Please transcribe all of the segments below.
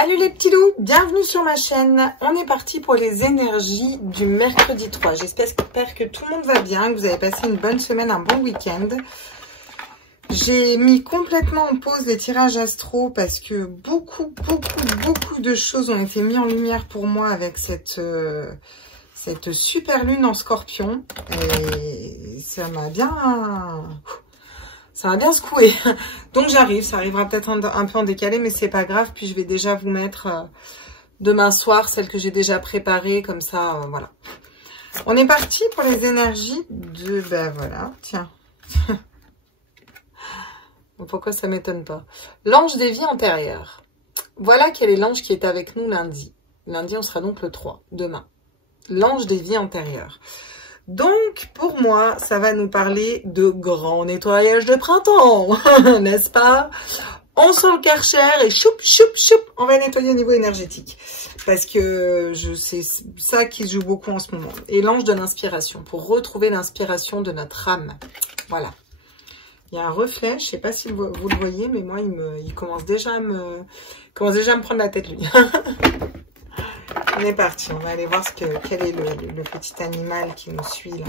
Salut les petits loups, bienvenue sur ma chaîne. On est parti pour les énergies du mercredi 3. J'espère que tout le monde va bien, que vous avez passé une bonne semaine, un bon week-end. J'ai mis complètement en pause les tirages astro parce que beaucoup de choses ont été mises en lumière pour moi avec cette super lune en scorpion. Et ça m'a bien secoué. Donc j'arrive, ça arrivera peut-être un peu en décalé, mais c'est pas grave. Puis je vais déjà vous mettre demain soir celle que j'ai déjà préparée, comme ça, voilà. On est parti pour les énergies de... Ben voilà, tiens. Pourquoi ça m'étonne pas? L'ange des vies antérieures. Voilà quel est l'ange qui est avec nous lundi. Lundi, on sera donc le 3, demain. L'ange des vies antérieures. Donc, pour moi, ça va nous parler de grand nettoyage de printemps, n'est-ce pas? On sort le Karcher et choup, on va nettoyer au niveau énergétique. Parce que c'est ça qui se joue beaucoup en ce moment. Et l'ange de l'inspiration, pour retrouver l'inspiration de notre âme. Voilà. Il y a un reflet, je sais pas si vous le voyez, mais moi, il commence déjà à me prendre la tête, lui. On est parti, on va aller voir quel est le petit animal qui nous suit là.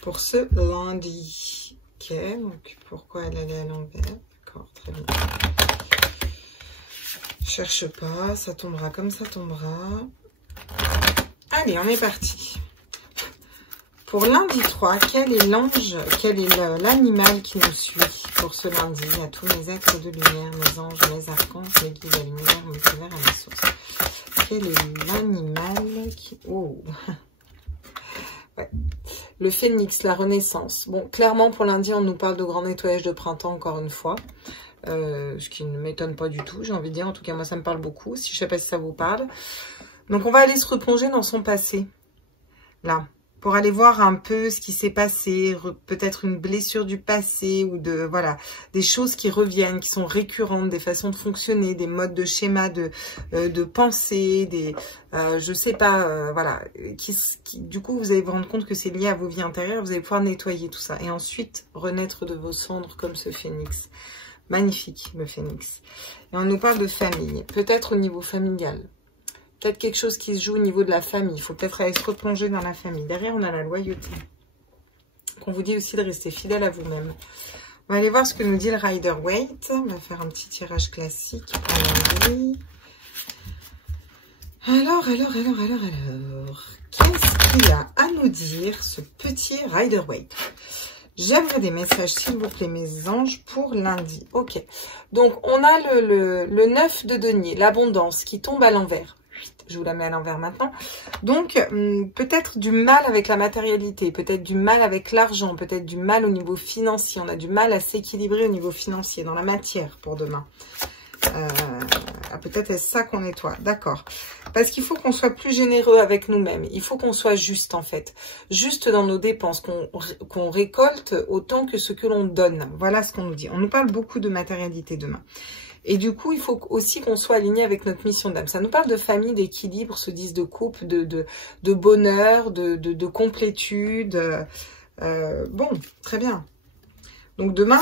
Pour ce lundi. Ok, donc pourquoi elle allait à l'envers? D'accord, très bien. Cherche pas, ça tombera comme ça tombera. Allez, on est parti. Pour lundi 3, quel est l'ange, quel est l'animal qui nous suit pour ce lundi? À tous mes êtres de lumière, mes anges, mes archanges, mes guides, mes lumières, mes univers, à mes sources. Quel est l'animal qui... Oh. Ouais. Le phénix, la renaissance. Bon, clairement, pour lundi, on nous parle de grand nettoyage de printemps, encore une fois. Ce qui ne m'étonne pas du tout, j'ai envie de dire. En tout cas, moi, ça me parle beaucoup. Je ne sais pas si ça vous parle. Donc, on va aller se replonger dans son passé. Là. Pour aller voir un peu ce qui s'est passé, peut-être une blessure du passé ou voilà, des choses qui reviennent, qui sont récurrentes, des façons de fonctionner, des modes de schéma de pensée, je sais pas, voilà, du coup vous allez vous rendre compte que c'est lié à vos vies intérieures, vous allez pouvoir nettoyer tout ça et ensuite renaître de vos cendres comme ce phénix. Magnifique le phénix. Et on nous parle de famille, peut-être au niveau familial. Peut-être quelque chose qui se joue au niveau de la famille. Il faut peut-être aller se replonger dans la famille. Derrière, on a la loyauté. On vous dit aussi de rester fidèle à vous-même. On va aller voir ce que nous dit le Rider-Waite. On va faire un petit tirage classique. Alors. Qu'est-ce qu'il a à nous dire, ce petit Rider-Waite? J'aimerais des messages, s'il vous plaît, mes anges, pour lundi. Ok. Donc, on a le 9 de denier, l'abondance, qui tombe à l'envers. Je vous la mets à l'envers maintenant. Donc, peut-être du mal avec la matérialité, peut-être du mal avec l'argent, peut-être du mal au niveau financier. On a du mal à s'équilibrer au niveau financier, dans la matière pour demain. Peut-être est-ce ça qu'on nettoie. D'accord. Parce qu'il faut qu'on soit plus généreux avec nous-mêmes. Il faut qu'on soit juste, en fait. Juste dans nos dépenses, qu'on récolte autant que ce que l'on donne. Voilà ce qu'on nous dit. On nous parle beaucoup de matérialité demain. Et du coup, il faut aussi qu'on soit aligné avec notre mission d'âme. Ça nous parle de famille, d'équilibre, ce 10 de couple, de bonheur, de complétude. Bon, très bien. Donc demain,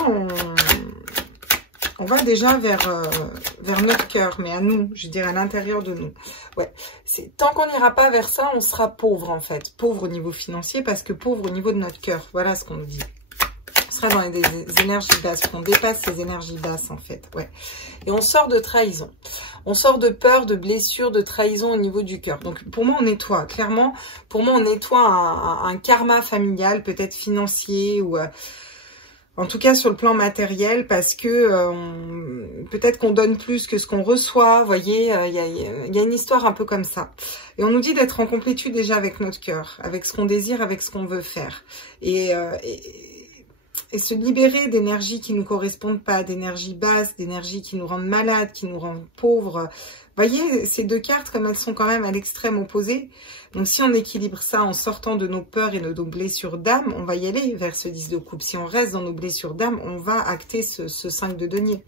on va déjà vers notre cœur, mais à nous, je dirais à l'intérieur de nous. Ouais, tant qu'on n'ira pas vers ça, on sera pauvre en fait. Pauvre au niveau financier parce que pauvre au niveau de notre cœur. Voilà ce qu'on nous dit. On sera dans des énergies basses, on dépasse ces énergies basses en fait, ouais. Et on sort de trahison, on sort de peur, de blessure, de trahison au niveau du cœur. Donc pour moi on nettoie, clairement, pour moi on nettoie un karma familial, peut-être financier ou en tout cas sur le plan matériel, parce que peut-être qu'on donne plus que ce qu'on reçoit, vous voyez, il y a une histoire un peu comme ça. Et on nous dit d'être en complétude déjà avec notre cœur, avec ce qu'on désire, avec ce qu'on veut faire. Et se libérer d'énergies qui ne nous correspondent pas, d'énergies basses, d'énergies qui nous rendent malades, qui nous rendent pauvres. Vous voyez, ces deux cartes, comme elles sont quand même à l'extrême opposé. Donc, si on équilibre ça en sortant de nos peurs et de nos blessures d'âme, on va y aller vers ce 10 de coupe. Si on reste dans nos blessures d'âme, on va acter ce 5 de denier.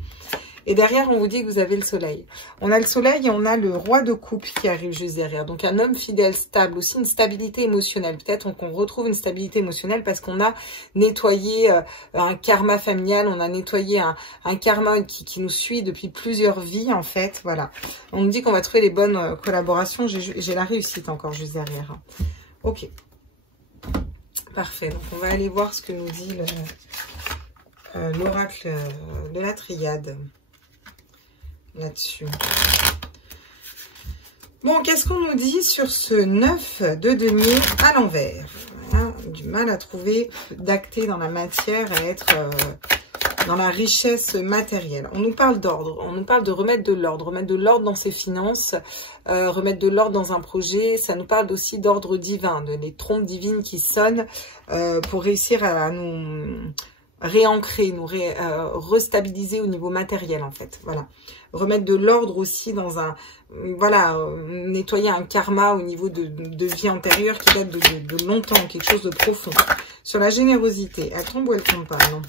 Et derrière, on vous dit que vous avez le soleil. On a le soleil et on a le roi de coupe qui arrive juste derrière. Donc, un homme fidèle, stable, aussi une stabilité émotionnelle. Peut-être qu'on retrouve une stabilité émotionnelle parce qu'on a nettoyé un karma familial, on a nettoyé un karma qui nous suit depuis plusieurs vies, en fait. Voilà. On nous dit qu'on va trouver les bonnes collaborations. J'ai la réussite encore juste derrière. Ok. Parfait. Donc, on va aller voir ce que nous dit l'oracle de la triade là-dessus. Bon, qu'est-ce qu'on nous dit sur ce 9 de denier à l'envers? Du mal à trouver d'acté dans la matière, à être dans la richesse matérielle. On nous parle d'ordre, on nous parle de remettre de l'ordre dans ses finances, remettre de l'ordre dans un projet. Ça nous parle aussi d'ordre divin, de les trompes divines qui sonnent pour réussir à nous réancrer, nous restabiliser au niveau matériel, en fait. Voilà. Remettre de l'ordre aussi dans un... Voilà, nettoyer un karma au niveau de vie antérieure qui date de longtemps, quelque chose de profond. Sur la générosité, elle tombe ou elle tombe pas, non?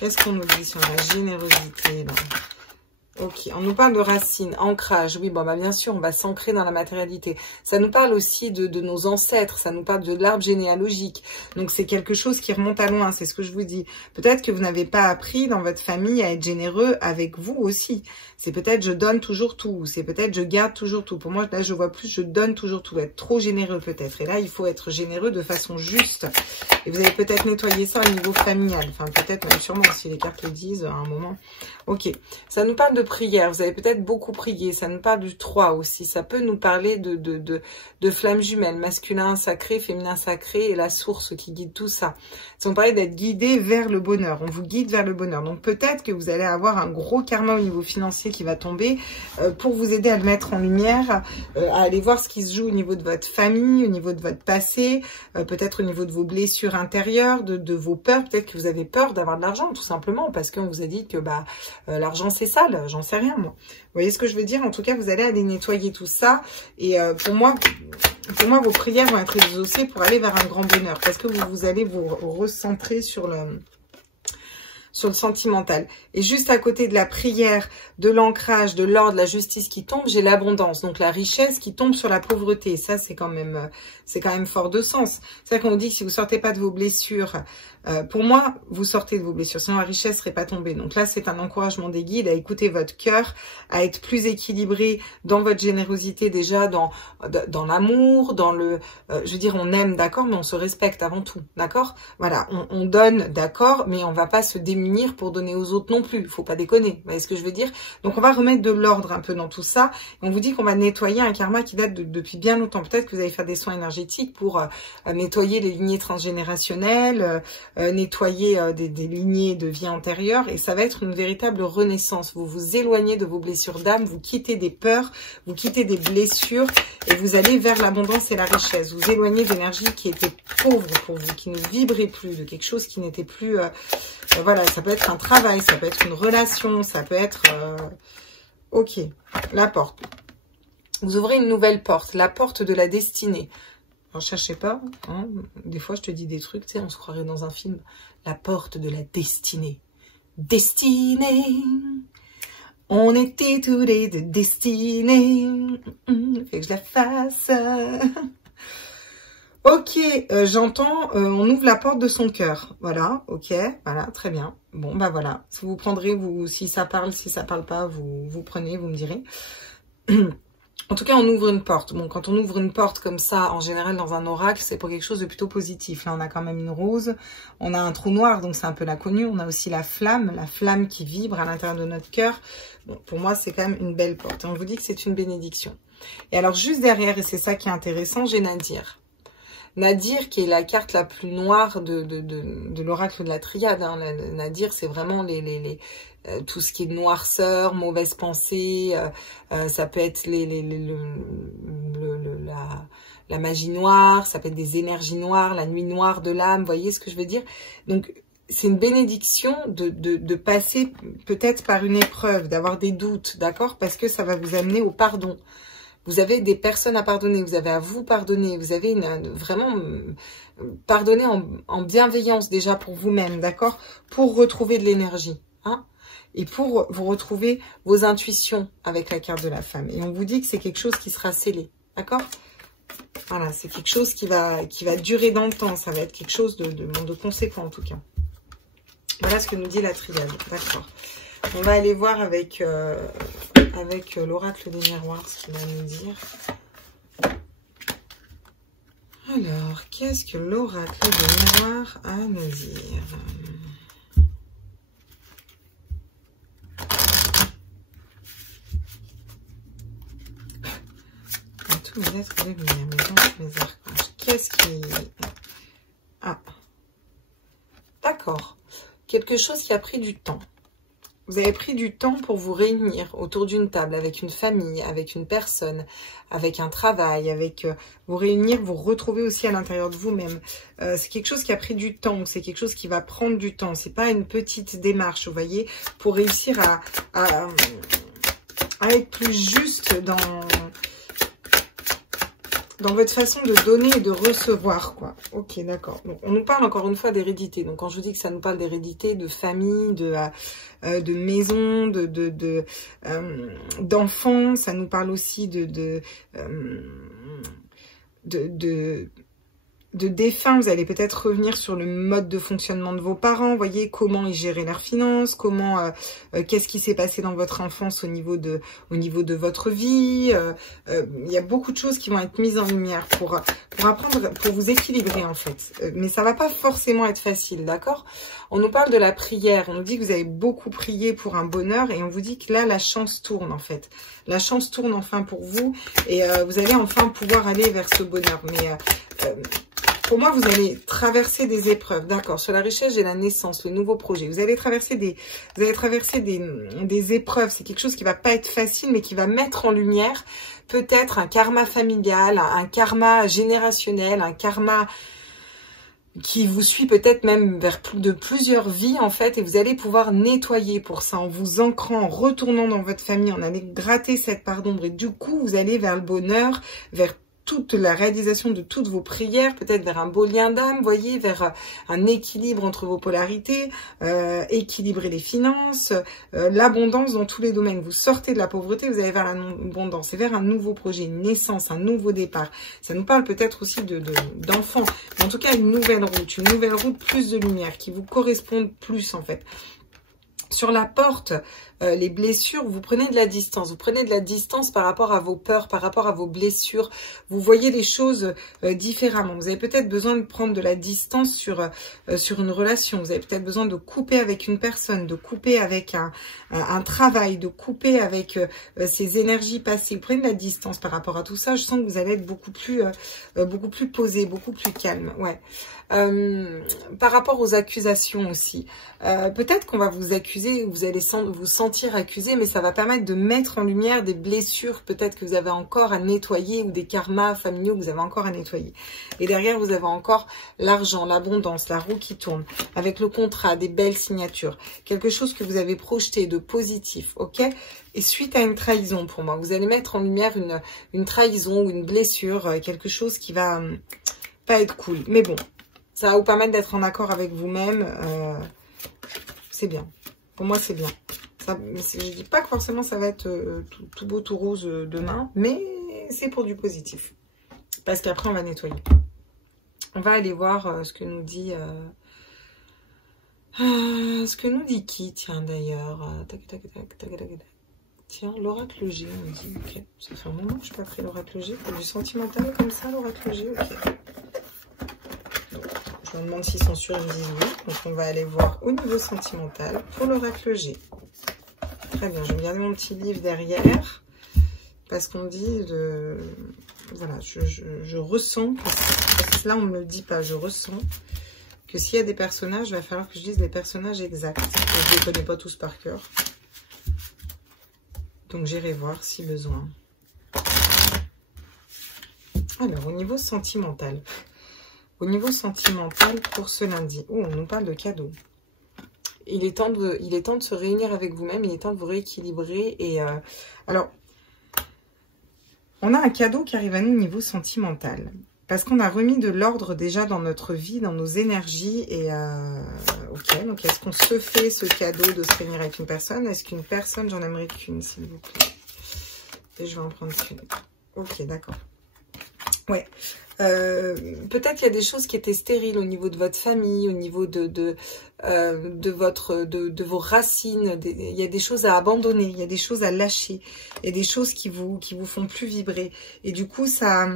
Qu'est-ce qu'on nous dit sur la générosité, là? Ok, on nous parle de racines, ancrage. Oui, bon, bah bien sûr, on va s'ancrer dans la matérialité. Ça nous parle aussi de nos ancêtres, ça nous parle de l'arbre généalogique. Donc, c'est quelque chose qui remonte à loin, c'est ce que je vous dis. Peut-être que vous n'avez pas appris dans votre famille à être généreux avec vous aussi. C'est peut-être je donne toujours tout, c'est peut-être je garde toujours tout. Pour moi, là, je vois plus je donne toujours tout, être trop généreux peut-être. Et là, il faut être généreux de façon juste. Et vous avez peut-être nettoyé ça au niveau familial. Enfin, peut-être, même sûrement, si les cartes le disent à un moment. Ok, ça nous parle de prière. Vous avez peut-être beaucoup prié. Ça nous parle du 3 aussi. Ça peut nous parler de flammes jumelles, masculin sacré, féminin sacré et la source qui guide tout ça. Ça nous parle d'être guidé vers le bonheur. On vous guide vers le bonheur. Donc peut-être que vous allez avoir un gros karma au niveau financier qui va tomber pour vous aider à le mettre en lumière, à aller voir ce qui se joue au niveau de votre famille, au niveau de votre passé, peut-être au niveau de vos blessures intérieures, de vos peurs. Peut-être que vous avez peur d'avoir de l'argent, tout simplement, parce qu'on vous a dit que bah l'argent c'est sale, j'en sais rien moi. Vous voyez ce que je veux dire? En tout cas, vous allez aller nettoyer tout ça. Et pour moi, vos prières vont être exaucées pour aller vers un grand bonheur, parce que vous allez vous recentrer sur le sentimental. Et juste à côté de la prière, de l'ancrage, de l'ordre, de la justice qui tombe, j'ai l'abondance. Donc la richesse qui tombe sur la pauvreté. Ça, c'est quand même fort de sens. C'est-à-dire qu'on dit que si vous sortez pas de vos blessures, pour moi, vous sortez de vos blessures. Sinon, la richesse serait pas tombée. Donc là, c'est un encouragement des guides à écouter votre cœur, à être plus équilibré dans votre générosité déjà, dans l'amour, dans le... je veux dire, on aime, d'accord, mais on se respecte avant tout, d'accord? Voilà, on donne, d'accord, mais on va pas se démunir pour donner aux autres non plus. Il faut pas déconner. Vous voyez ce que je veux dire? Donc, on va remettre de l'ordre un peu dans tout ça. Et on vous dit qu'on va nettoyer un karma qui date depuis bien longtemps. Peut-être que vous allez faire des soins énergétiques pour nettoyer les lignées transgénérationnelles, nettoyer des lignées de vie antérieure, et ça va être une véritable renaissance. Vous vous éloignez de vos blessures d'âme, vous quittez des peurs, vous quittez des blessures et vous allez vers l'abondance et la richesse. Vous éloignez d'énergie qui était pauvre pour vous, qui ne vibrait plus, de quelque chose qui n'était plus... voilà, ça peut être un travail, ça peut être une relation, ça peut être... ok, la porte. Vous ouvrez une nouvelle porte, la porte de la destinée. Alors, cherchez pas, hein. Des fois, je te dis des trucs, tu sais, on se croirait dans un film. La porte de la destinée. Destinée. On était tous les deux destinés. Fait que je la fasse. Ok, j'entends, on ouvre la porte de son cœur. Voilà, ok, voilà, très bien. Bon, bah voilà. Si vous prendrez, si ça parle pas, vous prenez, vous me direz. En tout cas, on ouvre une porte. Bon, quand on ouvre une porte comme ça, en général, dans un oracle, c'est pour quelque chose de plutôt positif. Là, on a quand même une rose. On a un trou noir, donc c'est un peu l'inconnu. On a aussi la flamme qui vibre à l'intérieur de notre cœur. Bon, pour moi, c'est quand même une belle porte. Et on vous dit que c'est une bénédiction. Et alors, juste derrière, et c'est ça qui est intéressant, j'ai Nadir. Nadir, qui est la carte la plus noire de l'oracle de la triade. Hein. Nadir, c'est vraiment tout ce qui est noirceur, mauvaise pensée, ça peut être la magie noire, ça peut être des énergies noires, la nuit noire de l'âme, vous voyez ce que je veux dire? Donc, c'est une bénédiction de passer peut-être par une épreuve, d'avoir des doutes, d'accord? Parce que ça va vous amener au pardon. Vous avez des personnes à pardonner, vous avez à vous pardonner, vous avez vraiment pardonner en bienveillance déjà pour vous-même, d'accord? Pour retrouver de l'énergie, hein? et pour vous retrouver vos intuitions avec la carte de la femme. Et on vous dit que c'est quelque chose qui sera scellé, d'accord? Voilà, c'est quelque chose qui va durer dans le temps. Ça va être quelque chose de conséquent en tout cas. Voilà ce que nous dit la triade, d'accord. On va aller voir avec l'oracle des miroirs ce qu'il va nous dire. Alors, qu'est-ce que l'oracle des miroirs a à nous dire? Tous mes lettres de lumière, mes anges, mes archanges. Qu'est-ce qui... Ah, d'accord. Quelque chose qui a pris du temps. Vous avez pris du temps pour vous réunir autour d'une table avec une famille, avec une personne, avec un travail, avec vous réunir, vous retrouver aussi à l'intérieur de vous-même. C'est quelque chose qui a pris du temps, c'est quelque chose qui va prendre du temps. C'est pas une petite démarche, vous voyez, pour réussir à être plus juste dans votre façon de donner et de recevoir, quoi. Ok, d'accord. Donc, on nous parle encore une fois d'hérédité. Donc, quand je vous dis que ça nous parle d'hérédité, de famille, de maison, d'enfants, ça nous parle aussi de défunts. Vous allez peut-être revenir sur le mode de fonctionnement de vos parents, voyez comment ils géraient leurs finances, comment qu'est-ce qui s'est passé dans votre enfance au niveau de votre vie. Il y a beaucoup de choses qui vont être mises en lumière pour apprendre, pour vous équilibrer en fait. Mais ça va pas forcément être facile, d'accord? On nous parle de la prière, on nous dit que vous avez beaucoup prié pour un bonheur et on vous dit que là la chance tourne en fait. La chance tourne enfin pour vous et vous allez enfin pouvoir aller vers ce bonheur. Mais pour moi, vous allez traverser des épreuves, d'accord. Sur la richesse, j'ai la naissance, le nouveau projet. Vous allez traverser des épreuves. C'est quelque chose qui va pas être facile, mais qui va mettre en lumière peut-être un karma familial, un karma générationnel, un karma qui vous suit peut-être même vers plusieurs vies en fait. Et vous allez pouvoir nettoyer pour ça en vous ancrant, en retournant dans votre famille, en allant gratter cette part d'ombre. Et du coup, vous allez vers le bonheur, vers toute la réalisation de toutes vos prières, peut-être vers un beau lien d'âme, voyez, vers un équilibre entre vos polarités, équilibrer les finances, l'abondance dans tous les domaines. Vous sortez de la pauvreté, vous allez vers l'abondance, et vers un nouveau projet, une naissance, un nouveau départ. Ça nous parle peut-être aussi d'enfants, mais en tout cas une nouvelle route, plus de lumière, qui vous corresponde plus en fait. Sur la porte, les blessures, vous prenez de la distance. Vous prenez de la distance par rapport à vos peurs, par rapport à vos blessures. Vous voyez les choses différemment. Vous avez peut-être besoin de prendre de la distance sur une relation. Vous avez peut-être besoin de couper avec une personne, de couper avec un travail, de couper avec ces énergies passées. Vous prenez de la distance par rapport à tout ça. Je sens que vous allez être beaucoup plus posé, beaucoup plus calme. Ouais. Par rapport aux accusations aussi, peut-être qu'on va vous accuser, vous allez vous sentir accusé, mais ça va permettre de mettre en lumière des blessures peut-être que vous avez encore à nettoyer ou des karmas familiaux que vous avez encore à nettoyer. Et derrière, vous avez encore l'argent, l'abondance, la roue qui tourne, avec le contrat, des belles signatures, quelque chose que vous avez projeté de positif, ok? Et suite à une trahison pour moi, vous allez mettre en lumière une trahison ou une blessure, quelque chose qui va pas être cool, mais bon. Ça va vous permettre d'être en accord avec vous-même. C'est bien. Pour moi, c'est bien. Ça, je ne dis pas que forcément ça va être tout beau, tout rose demain. Mais c'est pour du positif. Parce qu'après, on va nettoyer. On va aller voir ce que nous dit... ce que nous dit qui, tiens, d'ailleurs. Tiens, l'oracle G, on me dit. Ok, ça fait un moment que je n'ai pas pris l'oracle G. Du sentimental comme ça, l'oracle G. Ok. Je me demande s'ils sont sûrs, ils me disent oui. Donc, on va aller voir au niveau sentimental pour l'oracle G. Très bien, je vais garder mon petit livre derrière. Parce qu'on dit de... Voilà, je ressens que... Là, on ne me le dit pas, je ressens que s'il y a des personnages, il va falloir que je dise les personnages exacts. Je ne les connais pas tous par cœur. Donc, j'irai voir si besoin. Alors, au niveau sentimental... Au niveau sentimental pour ce lundi. Oh, on nous parle de cadeaux. Il est temps de se réunir avec vous-même. Il est temps de vous rééquilibrer. Et alors, on a un cadeau qui arrive à nous au niveau sentimental. Parce qu'on a remis de l'ordre déjà dans notre vie, dans nos énergies. Et ok, donc est-ce qu'on se fait ce cadeau de se réunir avec une personne? Est-ce qu'une personne, j'en aimerais qu'une, s'il vous plaît. Et je vais en prendre qu'une. Ok, d'accord. Ouais. Peut-être qu'il y a des choses qui étaient stériles au niveau de votre famille, au niveau de vos racines. Il y a des choses à abandonner, il y a des choses à lâcher, il y a des choses qui vous font plus vibrer. Et du coup, ça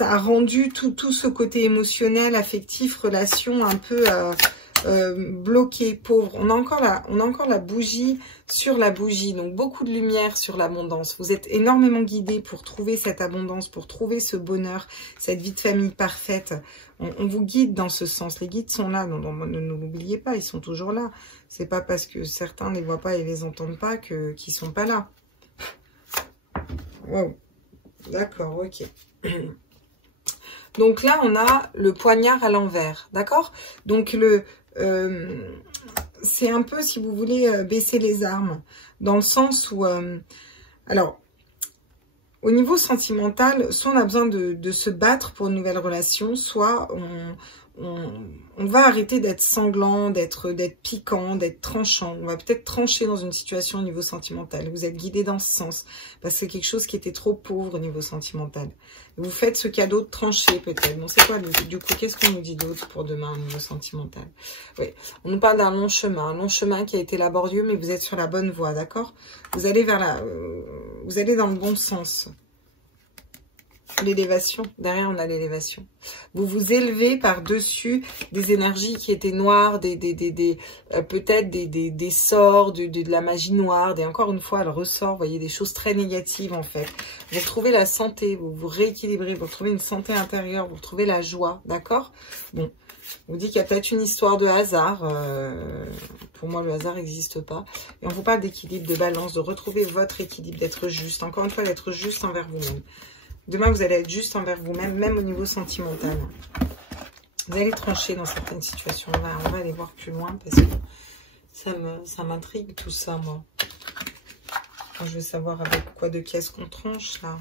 a rendu tout ce côté émotionnel, affectif, relation un peu bloqué, pauvre. On a encore la bougie sur la bougie, donc beaucoup de lumière sur l'abondance. Vous êtes énormément guidés pour trouver cette abondance, pour trouver ce bonheur, cette vie de famille parfaite. On vous guide dans ce sens. Les guides sont là, ne l'oubliez pas, ils sont toujours là. C'est pas parce que certains ne les voient pas et les entendent pas qu'ils sont pas là. Wow. D'accord, ok. Donc là, on a le poignard à l'envers, d'accord? Donc c'est un peu, si vous voulez, baisser les armes, dans le sens où, alors, au niveau sentimental, soit on a besoin de se battre pour une nouvelle relation, soit on va arrêter d'être sanglant, d'être piquant, d'être tranchant. On va peut-être trancher dans une situation au niveau sentimental. Vous êtes guidé dans ce sens, parce que c'est quelque chose qui était trop pauvre au niveau sentimental. Vous faites ce cadeau de trancher peut-être. Bon, c'est quoi du coup, qu'est-ce qu'on nous dit d'autre pour demain au niveau sentimental? Oui, on nous parle d'un long chemin qui a été laborieux, mais vous êtes sur la bonne voie, d'accord? Vous allez vous allez dans le bon sens. L'élévation, derrière on a l'élévation. Vous vous élevez par-dessus des énergies qui étaient noires, peut-être des sorts, de la magie noire, encore une fois elle ressort, vous voyez, des choses très négatives en fait. Vous retrouvez la santé, vous vous rééquilibrez, vous retrouvez une santé intérieure, vous retrouvez la joie, d'accord? Bon, on vous dit qu'il y a peut-être une histoire de hasard, pour moi le hasard n'existe pas, et on vous parle d'équilibre, de balance, de retrouver votre équilibre, d'être juste, encore une fois d'être juste envers vous-même. Demain, vous allez être juste envers vous-même, même au niveau sentimental. Vous allez trancher dans certaines situations. On va aller voir plus loin parce que ça m'intrigue tout ça, moi. Je veux savoir avec quoi de caisse qu'on tranche, là.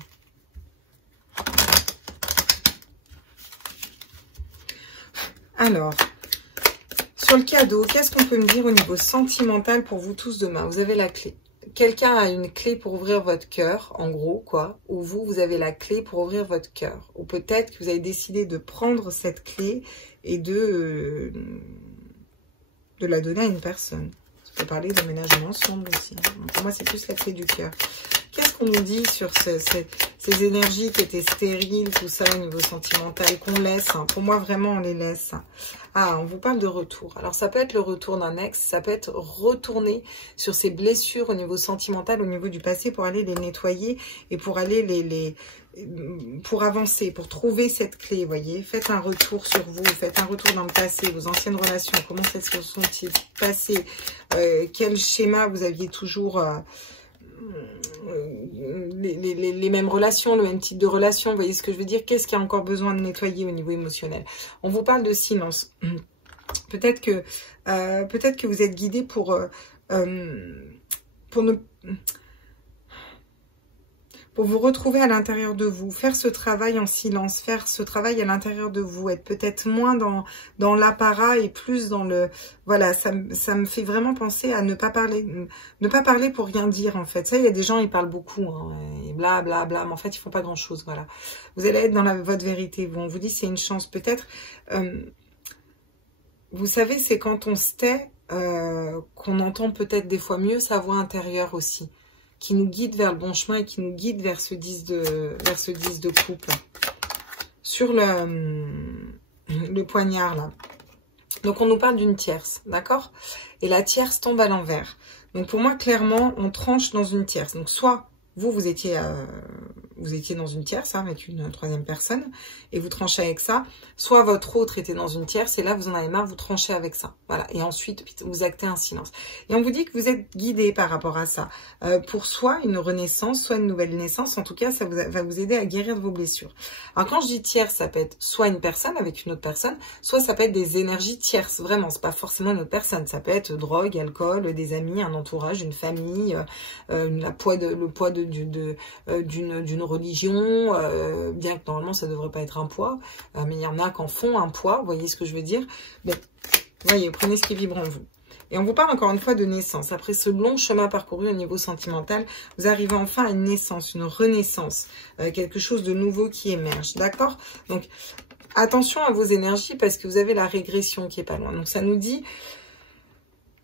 Alors, sur le cadeau, qu'est-ce qu'on peut me dire au niveau sentimental pour vous tous demain? Vous avez la clé. Quelqu'un a une clé pour ouvrir votre cœur, en gros, quoi. Ou vous avez la clé pour ouvrir votre cœur. Ou peut-être que vous avez décidé de prendre cette clé et de la donner à une personne. On peut parler d'aménagement ensemble aussi. Pour moi, c'est plus la clé du cœur. Qu'est-ce qu'on nous dit sur ces énergies qui étaient stériles, tout ça au niveau sentimental, qu'on laisse, hein? Pour moi, vraiment, on les laisse. Ah, on vous parle de retour. Alors, ça peut être le retour d'un ex, ça peut être retourner sur ces blessures au niveau sentimental, au niveau du passé, pour aller les nettoyer et pour aller pour avancer, pour trouver cette clé, vous voyez. Faites un retour sur vous, faites un retour dans le passé, vos anciennes relations, comment elles se sont-ils passées, quel schéma vous aviez toujours... les mêmes relations, le même type de relation, vous voyez ce que je veux dire? Qu'est-ce qui a encore besoin de nettoyer au niveau émotionnel? On vous parle de silence. Peut-être que vous êtes guidé pour vous retrouver à l'intérieur de vous, faire ce travail en silence, faire ce travail à l'intérieur de vous, être peut-être moins dans l'apparat et plus dans le... Voilà, ça me fait vraiment penser à ne pas parler pour rien dire, en fait. Ça, il y a des gens, ils parlent beaucoup, hein, et bla, bla, bla, mais en fait, ils font pas grand-chose, voilà. Vous allez être dans votre vérité, vous. On vous dit, c'est une chance, peut-être... vous savez, c'est quand on se tait qu'on entend peut-être des fois mieux sa voix intérieure aussi, qui nous guide vers le bon chemin et qui nous guide vers ce 10 de coupe. Sur le poignard, là. Donc, on nous parle d'une tierce, d'accord? Et la tierce tombe à l'envers. Donc, pour moi, clairement, on tranche dans une tierce. Donc, soit vous étiez dans une tierce, hein, avec une troisième personne, et vous tranchez avec ça. Soit votre autre était dans une tierce, et là, vous en avez marre, vous tranchez avec ça. Voilà. Et ensuite, vous actez un silence. Et on vous dit que vous êtes guidé par rapport à ça. Pour soit une renaissance, soit une nouvelle naissance. En tout cas, ça va vous aider à guérir de vos blessures. Alors, quand je dis tierce, ça peut être soit une personne avec une autre personne, soit ça peut être des énergies tierces. Vraiment, c'est pas forcément une autre personne. Ça peut être drogue, alcool, des amis, un entourage, une famille, le poids d'une religion, bien que normalement ça ne devrait pas être un poids, mais il y en a qui en font un poids, vous voyez ce que je veux dire? Bon, voyez, prenez ce qui vibre en vous. Et on vous parle encore une fois de naissance. Après ce long chemin parcouru au niveau sentimental, vous arrivez enfin à une naissance, une renaissance, quelque chose de nouveau qui émerge, d'accord? Donc, attention à vos énergies parce que vous avez la régression qui est pas loin. Donc, ça nous dit,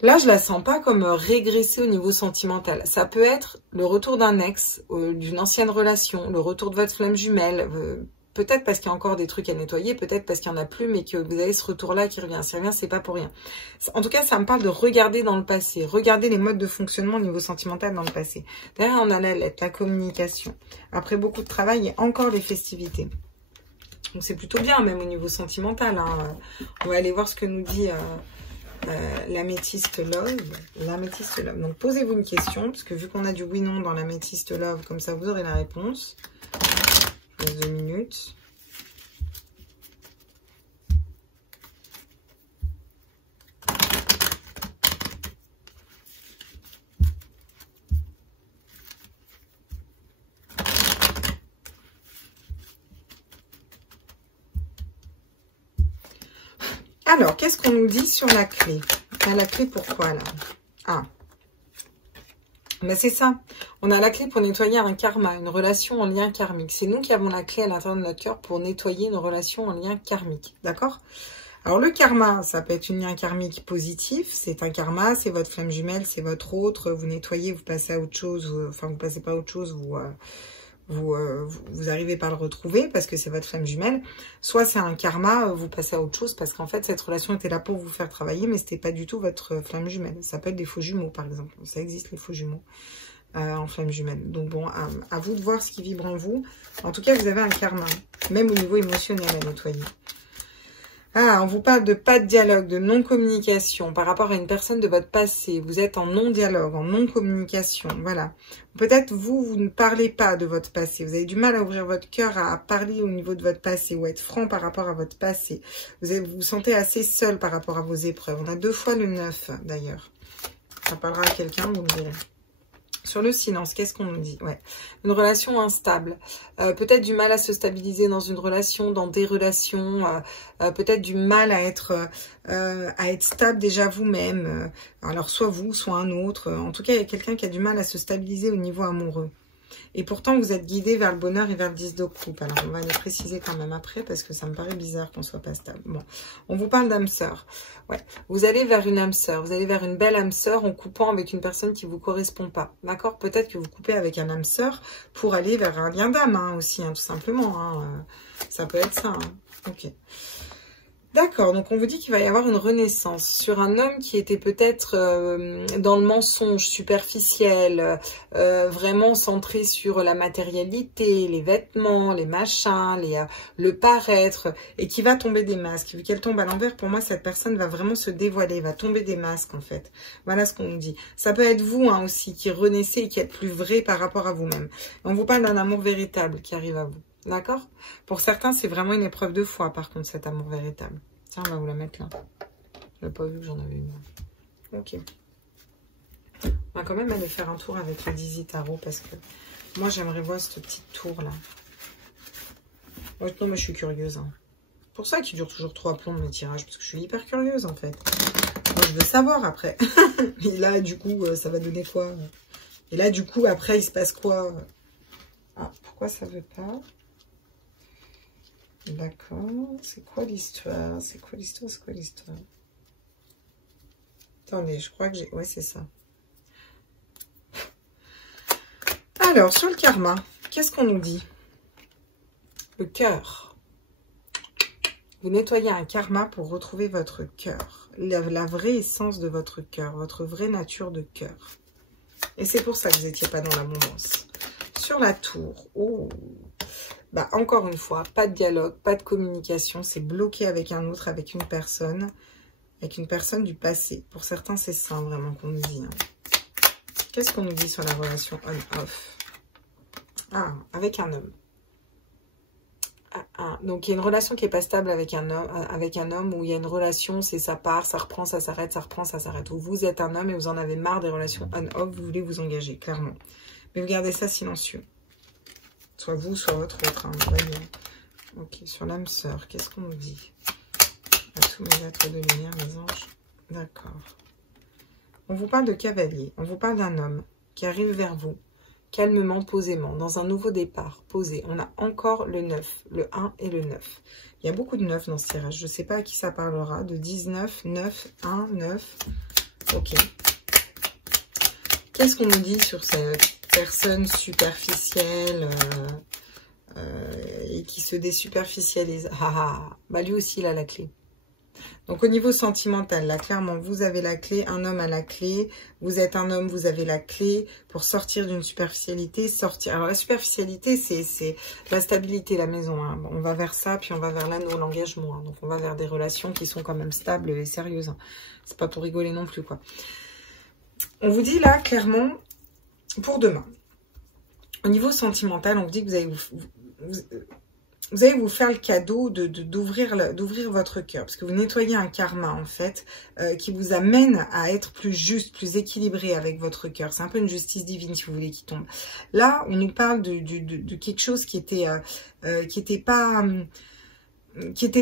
là, je la sens pas comme régresser au niveau sentimental. Ça peut être le retour d'un ex, d'une ancienne relation, le retour de votre flamme jumelle, peut-être parce qu'il y a encore des trucs à nettoyer, peut-être parce qu'il n'y en a plus, mais que vous avez ce retour-là qui revient. Si revient, c'est pas pour rien. En tout cas, ça me parle de regarder dans le passé, regarder les modes de fonctionnement au niveau sentimental dans le passé. Derrière, on a la lettre, la communication. Après beaucoup de travail, il y a encore les festivités. Donc, c'est plutôt bien, même au niveau sentimental. Hein. On va aller voir ce que nous dit l'améthyste love. L'améthyste love. Donc, posez-vous une question, parce que vu qu'on a du oui-non dans l'améthyste love, comme ça, vous aurez la réponse. 2 minutes. Alors, qu'est-ce qu'on nous dit sur la clé? La clé, pourquoi là? Ah, mais c'est ça. On a la clé pour nettoyer un karma, une relation en lien karmique. C'est nous qui avons la clé à l'intérieur de notre cœur pour nettoyer une relation en lien karmique. D'accord? Alors, le karma, ça peut être une lien karmique positif. C'est un karma, c'est votre flamme jumelle, c'est votre autre. Vous nettoyez, vous passez à autre chose. Enfin, vous passez pas à autre chose, vous arrivez pas à le retrouver parce que c'est votre flamme jumelle. Soit c'est un karma, vous passez à autre chose parce qu'en fait, cette relation était là pour vous faire travailler, mais c'était pas du tout votre flamme jumelle. Ça peut être des faux jumeaux, par exemple. Ça existe, les faux jumeaux en flamme jumelle. Donc bon, à vous de voir ce qui vibre en vous. En tout cas, vous avez un karma, même au niveau émotionnel à nettoyer. Ah, on vous parle de pas de dialogue, de non-communication par rapport à une personne de votre passé. Vous êtes en non-dialogue, en non-communication, voilà. Peut-être vous ne parlez pas de votre passé. Vous avez du mal à ouvrir votre cœur, à parler au niveau de votre passé ou être franc par rapport à votre passé. Vous vous sentez assez seul par rapport à vos épreuves. On a 2 fois le 9, d'ailleurs. Ça parlera à quelqu'un, vous me direz. Sur le silence, qu'est-ce qu'on nous dit? Ouais, une relation instable. Peut-être du mal à se stabiliser dans une relation, dans des relations. Peut-être du mal à être stable déjà vous-même. Alors, soit vous, soit un autre. En tout cas, il y a quelqu'un qui a du mal à se stabiliser au niveau amoureux. Et pourtant, vous êtes guidé vers le bonheur et vers le 10 de coupe. Alors, on va les préciser quand même après parce que ça me paraît bizarre qu'on soit pas stable. Bon, on vous parle d'âme sœur. Ouais, vous allez vers une âme sœur. Vous allez vers une belle âme sœur en coupant avec une personne qui vous correspond pas. D'accord? Peut-être que vous coupez avec un âme sœur pour aller vers un lien d'âme hein, aussi, hein, tout simplement. Hein. Ça peut être ça. Hein. Ok. D'accord, donc on vous dit qu'il va y avoir une renaissance sur un homme qui était peut-être dans le mensonge superficiel, vraiment centré sur la matérialité, les vêtements, les machins, le paraître, et qui va tomber des masques. Vu qu'elle tombe à l'envers, pour moi, cette personne va vraiment se dévoiler, va tomber des masques en fait. Voilà ce qu'on nous dit. Ça peut être vous hein, aussi qui renaissez et qui êtes plus vrai par rapport à vous-même. On vous parle d'un amour véritable qui arrive à vous. D'accord? Pour certains, c'est vraiment une épreuve de foi, par contre, cet amour véritable. Tiens, on va vous la mettre là. Je n'ai pas vu que j'en avais une. Ok. On va quand même aller faire un tour avec le Dizzy Tarot parce que moi, j'aimerais voir cette petite tour-là. Non, mais je suis curieuse. Hein. Pour ça qu'il dure toujours 3 plombs mes tirages, parce que je suis hyper curieuse, en fait. Moi, je veux savoir après. Et là, du coup, ça va donner quoi? Et là, du coup, après, il se passe quoi? Ah, pourquoi ça veut pas? D'accord, c'est quoi l'histoire? C'est quoi l'histoire? C'est quoi l'histoire? Attendez, je crois que j'ai... Ouais, c'est ça. Alors, sur le karma, qu'est-ce qu'on nous dit? Le cœur. Vous nettoyez un karma pour retrouver votre cœur. La vraie essence de votre cœur, votre vraie nature de cœur. Et c'est pour ça que vous n'étiez pas dans l'abondance. Sur la tour, oh... Bah, encore une fois, pas de dialogue, pas de communication. C'est bloqué avec un autre, avec une personne du passé. Pour certains, c'est ça vraiment qu'on nous dit. Hein. Qu'est-ce qu'on nous dit sur la relation on-off? Ah, avec un homme. Donc, il y a une relation qui n'est pas stable avec un homme où il y a une relation, c'est ça part, ça reprend, ça s'arrête, ça reprend, ça s'arrête. Où vous êtes un homme et vous en avez marre des relations on-off, vous voulez vous engager, clairement. Mais vous gardez ça silencieux. Soit vous, soit votre autre. Hein, voyez. Ok, sur l'âme sœur, qu'est-ce qu'on nous dit? À tous mes êtres de lumière, mes anges. D'accord. On vous parle de cavalier. On vous parle d'un homme qui arrive vers vous, calmement, posément, dans un nouveau départ, posé. On a encore le 9, le 1 et le 9. Il y a beaucoup de 9 dans ce tirage. Je ne sais pas à qui ça parlera. De 19, 9, 1, 9. Ok. Qu'est-ce qu'on nous dit sur cette personne superficielle et qui se désuperficialise? Bah lui aussi, il a la clé. Donc, au niveau sentimental, là, clairement, vous avez la clé, un homme a la clé, vous êtes un homme, vous avez la clé pour sortir d'une superficialité, sortir. Alors, la superficialité, c'est la stabilité, la maison. Hein. On va vers ça, puis on va vers l'anneau, l'engagement. Hein. Donc, on va vers des relations qui sont quand même stables et sérieuses. Hein. C'est pas pour rigoler non plus, quoi. On vous dit, là, clairement, pour demain, au niveau sentimental, on vous dit que vous allez vous allez vous faire le cadeau d'ouvrir votre cœur. Parce que vous nettoyez un karma, en fait, qui vous amène à être plus juste, plus équilibré avec votre cœur. C'est un peu une justice divine, si vous voulez, qui tombe. Là, on nous parle de quelque chose qui était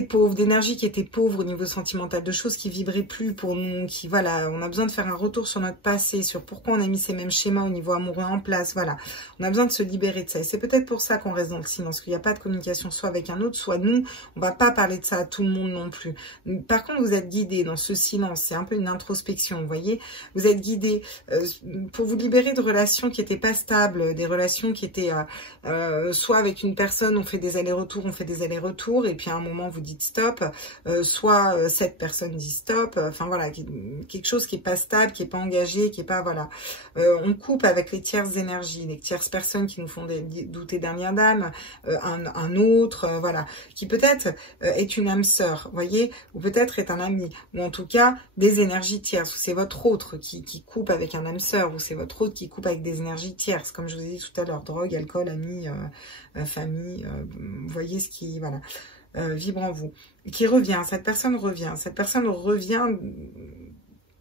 pauvre, d'énergie qui était pauvre au niveau sentimental, de choses qui vibraient plus pour nous, qui, voilà, on a besoin de faire un retour sur notre passé, sur pourquoi on a mis ces mêmes schémas au niveau amoureux en place, voilà. On a besoin de se libérer de ça. Et c'est peut-être pour ça qu'on reste dans le silence, qu'il n'y a pas de communication, soit avec un autre, soit nous. On va pas parler de ça à tout le monde non plus. Par contre, vous êtes guidé dans ce silence. C'est un peu une introspection, vous voyez. Vous êtes guidé pour vous libérer de relations qui étaient pas stables, des relations qui étaient soit avec une personne, on fait des allers-retours, et puis à un moment vous dites stop, soit cette personne dit stop, enfin voilà, quelque chose qui est pas stable, qui est pas engagé, qui est pas, voilà. On coupe avec les tierces énergies, les tierces personnes qui nous font douter d'un lien d'âme, un autre, voilà, qui peut-être est une âme sœur, voyez, ou peut-être est un ami, ou en tout cas des énergies tierces, ou c'est votre autre qui coupe avec un âme sœur, ou c'est votre autre qui coupe avec des énergies tierces, comme je vous ai dit tout à l'heure, drogue, alcool, amis, famille, vous voyez ce qui, voilà, vibre en vous, qui revient, cette personne revient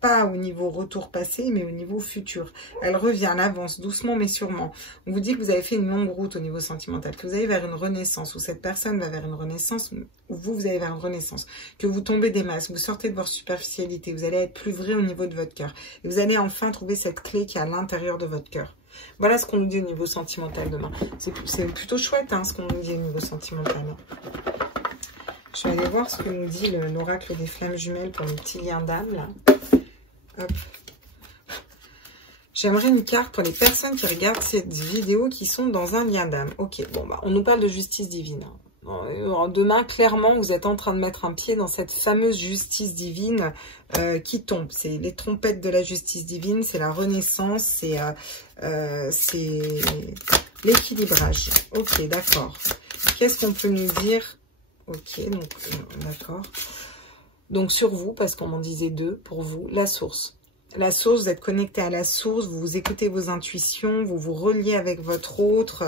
pas au niveau retour passé, mais au niveau futur. Elle revient, elle avance doucement mais sûrement. On vous dit que vous avez fait une longue route au niveau sentimental, que vous allez vers une renaissance, ou cette personne va vers une renaissance, ou vous allez vers une renaissance, que vous tombez des masques, vous sortez de votre superficialité, vous allez être plus vrai au niveau de votre cœur. Et vous allez enfin trouver cette clé qui est à l'intérieur de votre cœur. Voilà ce qu'on nous dit au niveau sentimental demain. C'est plutôt chouette, hein, ce qu'on nous dit au niveau sentimental. Je vais aller voir ce que nous dit l'oracle des flammes jumelles pour mes petits liens d'âme, là. Hop. J'aimerais une carte pour les personnes qui regardent cette vidéo qui sont dans un lien d'âme. Ok, bon, bah, on nous parle de justice divine. Demain, clairement, vous êtes en train de mettre un pied dans cette fameuse justice divine qui tombe. C'est les trompettes de la justice divine, c'est la renaissance, c'est l'équilibrage. Ok, d'accord. Qu'est-ce qu'on peut nous dire? Ok, donc d'accord. Donc sur vous, parce qu'on m'en disait deux, pour vous, la source. La source, vous êtes connecté à la source, vous écoutez vos intuitions, vous vous reliez avec votre autre,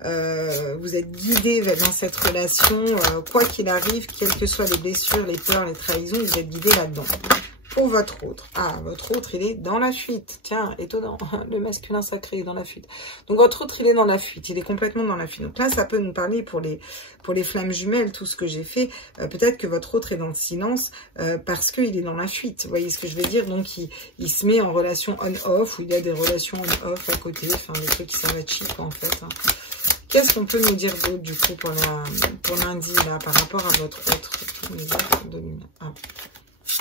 vous êtes guidé dans cette relation, quoi qu'il arrive, quelles que soient les blessures, les peurs, les trahisons, vous êtes guidé là-dedans. Pour votre autre. Ah, votre autre, il est dans la fuite. Tiens, étonnant. Le masculin sacré est dans la fuite. Donc, votre autre, il est dans la fuite. Il est complètement dans la fuite. Donc là, ça peut nous parler pour les flammes jumelles, tout ce que j'ai fait. Peut-être que votre autre est dans le silence parce qu'il est dans la fuite. Vous voyez ce que je veux dire? Donc, il se met en relation on-off, où il y a des relations on-off à côté. Enfin, des trucs qui servent à cheap, en fait. Hein. Qu'est-ce qu'on peut nous dire d'autre, du coup, pour lundi, là, par rapport à votre autre?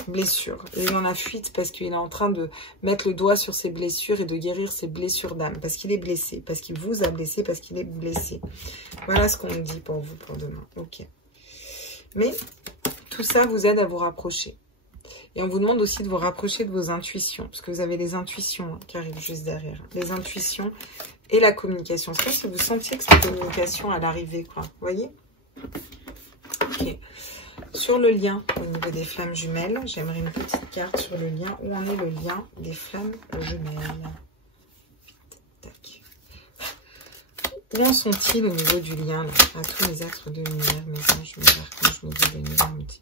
Blessure. Il est dans la fuite parce qu'il est en train de mettre le doigt sur ses blessures et de guérir ses blessures d'âme. Parce qu'il est blessé, parce qu'il vous a blessé, parce qu'il est blessé. Voilà ce qu'on nous dit pour vous pour demain. Ok. Mais tout ça vous aide à vous rapprocher. Et on vous demande aussi de vous rapprocher de vos intuitions. Parce que vous avez les intuitions qui arrivent juste derrière. Les intuitions et la communication. C'est comme si vous sentiez que cette communication à l'arrivée, quoi. Vous voyez? Ok. Sur le lien, au niveau des flammes jumelles, j'aimerais une petite carte sur le lien. Où en est le lien des flammes jumelles? Tac. Où en sont-ils au niveau du lien, là, à tous les êtres de lumière, mes anges, mes archanges, je me dis, l'univers me dit.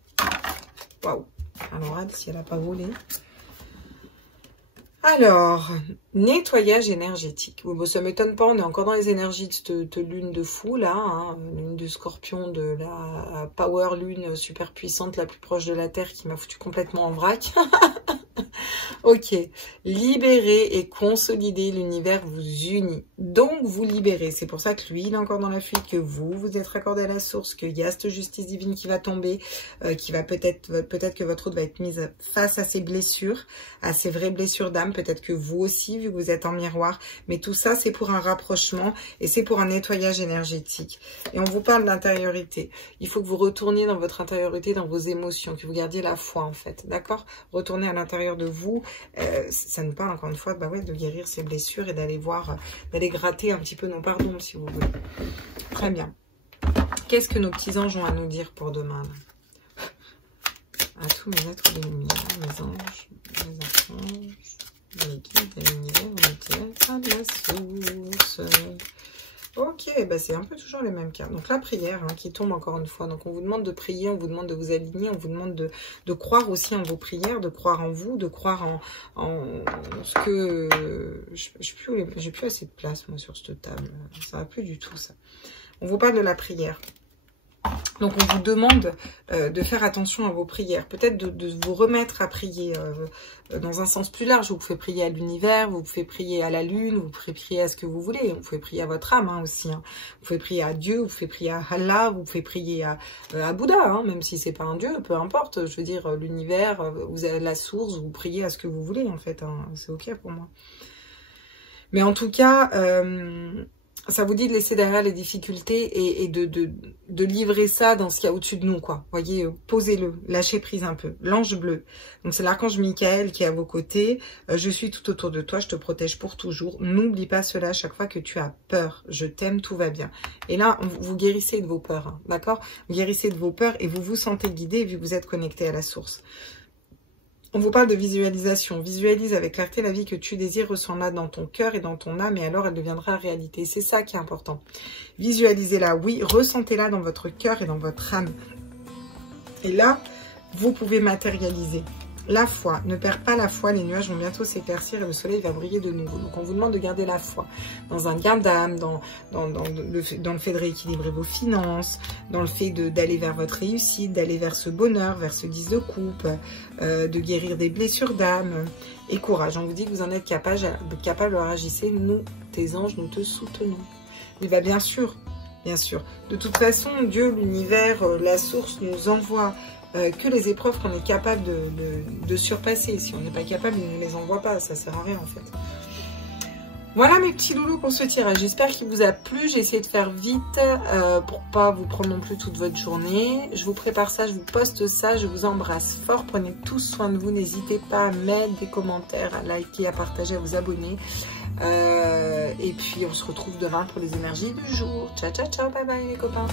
Waouh! Alors, si elle n'a pas volé. Alors, nettoyage énergétique. Bon, ça m'étonne pas, on est encore dans les énergies de cette lune de fou, là. Hein, lune de scorpion, de la power lune super puissante, la plus proche de la Terre, qui m'a foutu complètement en vrac. Ok, libérer et consolider l'univers vous unit. Donc, vous libérez. C'est pour ça que lui, il est encore dans la fuite, que vous êtes raccordé à la source, qu'il y a cette justice divine qui va tomber, qui va peut-être que votre autre va être mise face à ses blessures, à ses vraies blessures d'âme. Peut-être que vous aussi, vu que vous êtes en miroir. Mais tout ça, c'est pour un rapprochement et c'est pour un nettoyage énergétique. Et on vous parle d'intériorité. Il faut que vous retourniez dans votre intériorité, dans vos émotions, que vous gardiez la foi, en fait. D'accord? Retournez à l'intérieur de vous. Ça nous parle encore une fois de guérir ses blessures et d'aller voir, d'aller gratter un petit peu nos pardons, si vous voulez. Très bien. Qu'est-ce que nos petits anges ont à nous dire pour demain là? À tous mes êtres de lumière, mes anges, mes archanges, mes guides de l'univers, mes terres de la source. Ok, bah c'est un peu toujours les mêmes cartes. Donc la prière hein, qui tombe encore une fois. Donc on vous demande de prier, on vous demande de vous aligner, on vous demande de croire aussi en vos prières, de croire en vous, de croire en ce que... J'ai plus assez de place moi sur cette table. Ça va plus du tout ça. On vous parle de la prière. Donc, on vous demande de faire attention à vos prières. Peut-être de vous remettre à prier dans un sens plus large. Vous pouvez prier à l'univers, vous pouvez prier à la lune, vous pouvez prier à ce que vous voulez. Vous pouvez prier à votre âme hein, aussi. Hein. Vous pouvez prier à Dieu, vous pouvez prier à Allah, vous pouvez prier à Bouddha, hein, même si c'est pas un Dieu, peu importe. Je veux dire, l'univers, vous avez la source, vous priez à ce que vous voulez en fait. Hein. C'est ok pour moi. Mais en tout cas... ça vous dit de laisser derrière les difficultés et de livrer ça dans ce qu'il y a au-dessus de nous, quoi. Voyez, posez-le, lâchez prise un peu. L'ange bleu, donc c'est l'archange Michael qui est à vos côtés. Je suis tout autour de toi, je te protège pour toujours. N'oublie pas cela à chaque fois que tu as peur. Je t'aime, tout va bien. Et là, vous guérissez de vos peurs, hein, d'accord? Vous guérissez de vos peurs et vous vous sentez guidé vu que vous êtes connecté à la source. On vous parle de visualisation. Visualise avec clarté la vie que tu désires, ressens-la dans ton cœur et dans ton âme et alors elle deviendra réalité. C'est ça qui est important. Visualisez-la, oui, ressentez-la dans votre cœur et dans votre âme. Et là, vous pouvez matérialiser. La foi, ne perds pas la foi, les nuages vont bientôt s'éclaircir et le soleil va briller de nouveau. Donc on vous demande de garder la foi dans un gain d'âme, dans le fait de rééquilibrer vos finances, dans le fait d'aller vers votre réussite, d'aller vers ce bonheur, vers ce 10 de coupe, de guérir des blessures d'âme. Et courage, on vous dit que vous en êtes capable, alors agissez, nous, tes anges, nous te soutenons. Il va bien sûr, de toute façon, Dieu, l'univers, la source nous envoie que les épreuves qu'on est capable de surpasser. Si on n'est pas capable, il ne les envoie pas. Ça sert à rien en fait. Voilà mes petits loulous pour ce tirage. J'espère qu'il vous a plu. J'ai essayé de faire vite pour pas vous prendre non plus toute votre journée. Je vous prépare ça, je vous poste ça. Je vous embrasse fort. Prenez tous soin de vous. N'hésitez pas à mettre des commentaires, à liker, à partager, à vous abonner. Et puis on se retrouve demain pour les énergies du jour. Ciao, ciao, ciao. Bye bye les copains.